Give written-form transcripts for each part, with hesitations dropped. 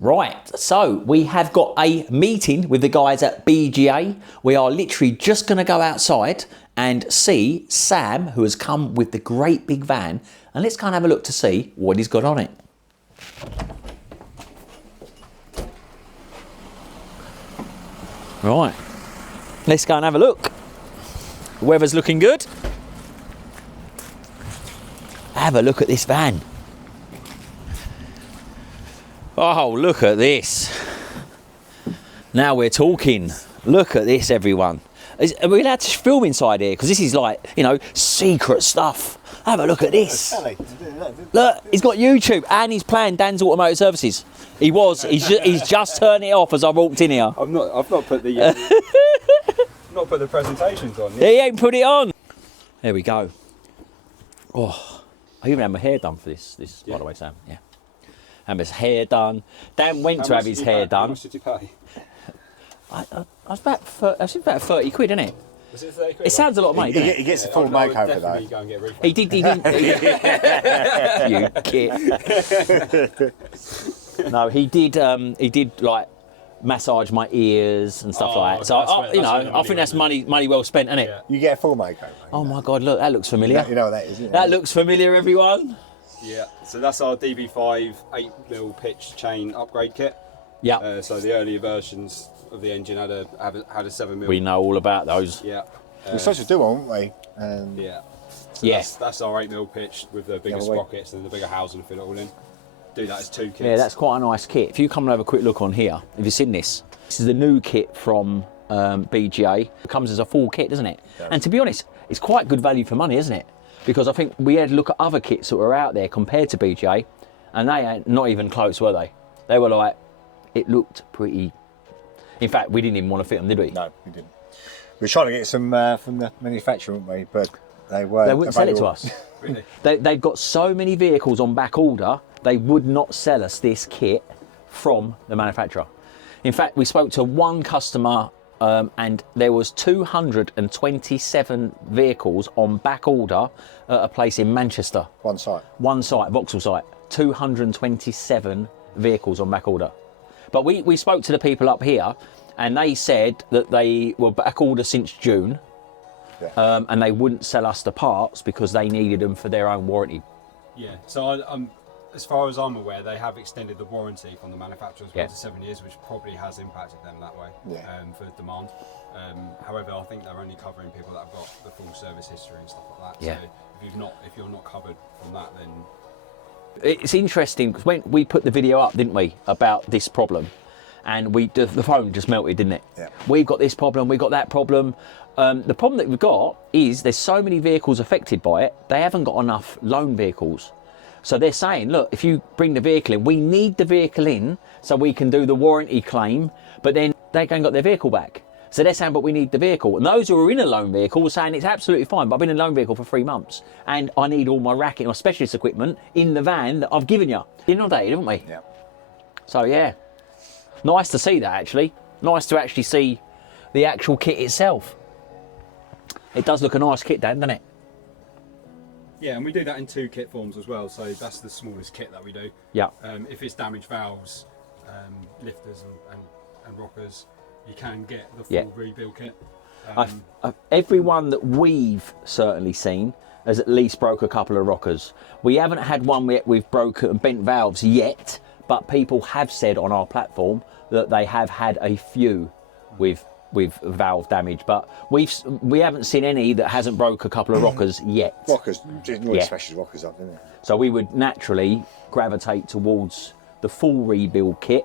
Right, so we have got a meeting with the guys at BGA. We are literally just going to go outside and see Sam, who has come with the great big van, and let's go and have a look to see what he's got on it. Right, let's go and have a look. The weather's looking good. Have a look at this van. Oh, look at this. Now we're talking. Look at this, everyone. Are we allowed to film inside here? Because this is like, you know, secret stuff. Have a look at this. Look, he's got YouTube and he's playing Dan's Automotive Services. He was. He's just turned it off as I walked in here. I've not put the not put the presentations on. He ain't put it on. There we go. Oh, I even had my hair done for this. By the way, Sam. Yeah. And his hair done. Dan went to have his hair done. How much did you pay? I was about 30 quid, isn't it? Was it 30 quid? It sounds a lot of money, doesn't it? He gets a full makeover though. Go and get a refund. He didn't. You kid. No, he did like massage my ears and stuff like that. So I think that's money well spent, isn't it? Yeah. You get a full makeover. Oh my God, look, that looks familiar. You know what that is, isn't it? That looks familiar, everyone. Yeah. So that's our DV5 8mm pitch chain upgrade kit. Yeah. So the earlier versions of the engine had a 7mm. We know all about those. Yeah. We're supposed to do one, aren't we? Yeah. So Yeah. That's our 8mm pitch with the bigger sprockets and the bigger housing to fit it all in. Do that as 2 kits. Yeah, that's quite a nice kit. If you come and have a quick look on here, if you've seen this is the new kit from BGA. It comes as a full kit, doesn't it? Yeah. And to be honest, it's quite good value for money, isn't it? Because I think we had a look at other kits that were out there compared to BGA, and they ain't not even close, were they? They were like, it looked pretty. In fact, we didn't even want to fit them, did we? No, we didn't. We were trying to get some from the manufacturer, weren't we? But they weren't. They wouldn't sell it to us. Really? They've got so many vehicles on back order, they would not sell us this kit from the manufacturer. In fact, we spoke to one customer and there was 227 vehicles on back order at a place in Manchester. One site, Vauxhall site. 227 vehicles on back order. But we spoke to the people up here and they said that they were back order since June. Yeah. And they wouldn't sell us the parts because they needed them for their own warranty. Yeah, so as far as I'm aware, they have extended the warranty from the manufacturers to 7 years, which probably has impacted them that way for demand. However, I think they're only covering people that have got the full service history and stuff like that. Yeah. So if you're not covered from that, then it's interesting because when we put the video up, didn't we, about this problem, and the phone just melted, didn't it? Yeah. We've got this problem, we've got that problem. The problem that we've got is there's so many vehicles affected by it, they haven't got enough loan vehicles. So they're saying, look, if you bring the vehicle in, we need the vehicle in so we can do the warranty claim, but then they ain't got their vehicle back. So they're saying, but we need the vehicle. And those who are in a loan vehicle were saying it's absolutely fine, but I've been in a loan vehicle for 3 months and I need all my racking or specialist equipment in the van that I've given you. Inundated, haven't we? Yeah. So yeah, nice to see that actually. Nice to actually see the actual kit itself. It does look a nice kit, Dan, doesn't it? yeah, and we do that in 2 kit forms as well. So that's the smallest kit that we do. Yeah. If it's damaged valves, lifters and rockers, you can get the full rebuild kit. Everyone that we've certainly seen has at least broke a couple of rockers. We haven't had one yet with broken bent valves yet, but people have said on our platform that they have had a few with valve damage, but we haven't seen any that hasn't broke a couple of rockers yet. Rockers, especially rockers up, didn't it? So we would naturally gravitate towards the full rebuild kit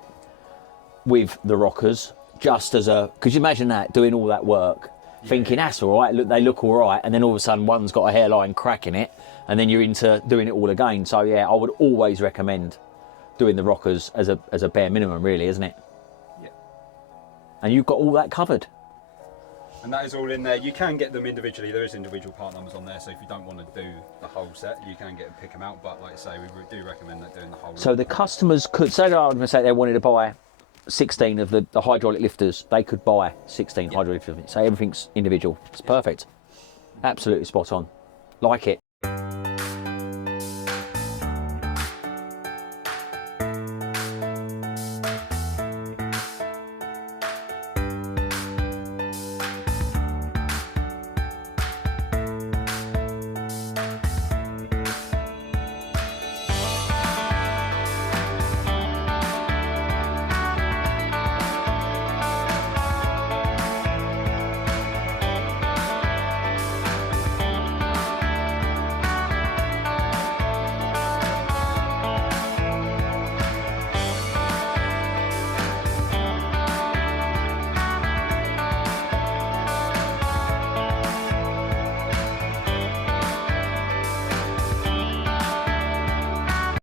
with the rockers, just as a, could you imagine that, doing all that work, thinking that's all right, look, they look all right, and then all of a sudden one's got a hairline crack in it, and then you're into doing it all again. So yeah, I would always recommend doing the rockers as a bare minimum, really, isn't it? Yeah. And you've got all that covered. And that is all in there. You can get them individually. There is individual part numbers on there, so if you don't want to do the whole set, you can pick them out. But like I say, we do recommend that doing the whole. So the customers could say, I was going to say they wanted to buy 16 of the hydraulic lifters, they could buy 16 hydraulic lifters. So everything's individual. It's perfect. Absolutely spot on. Like it.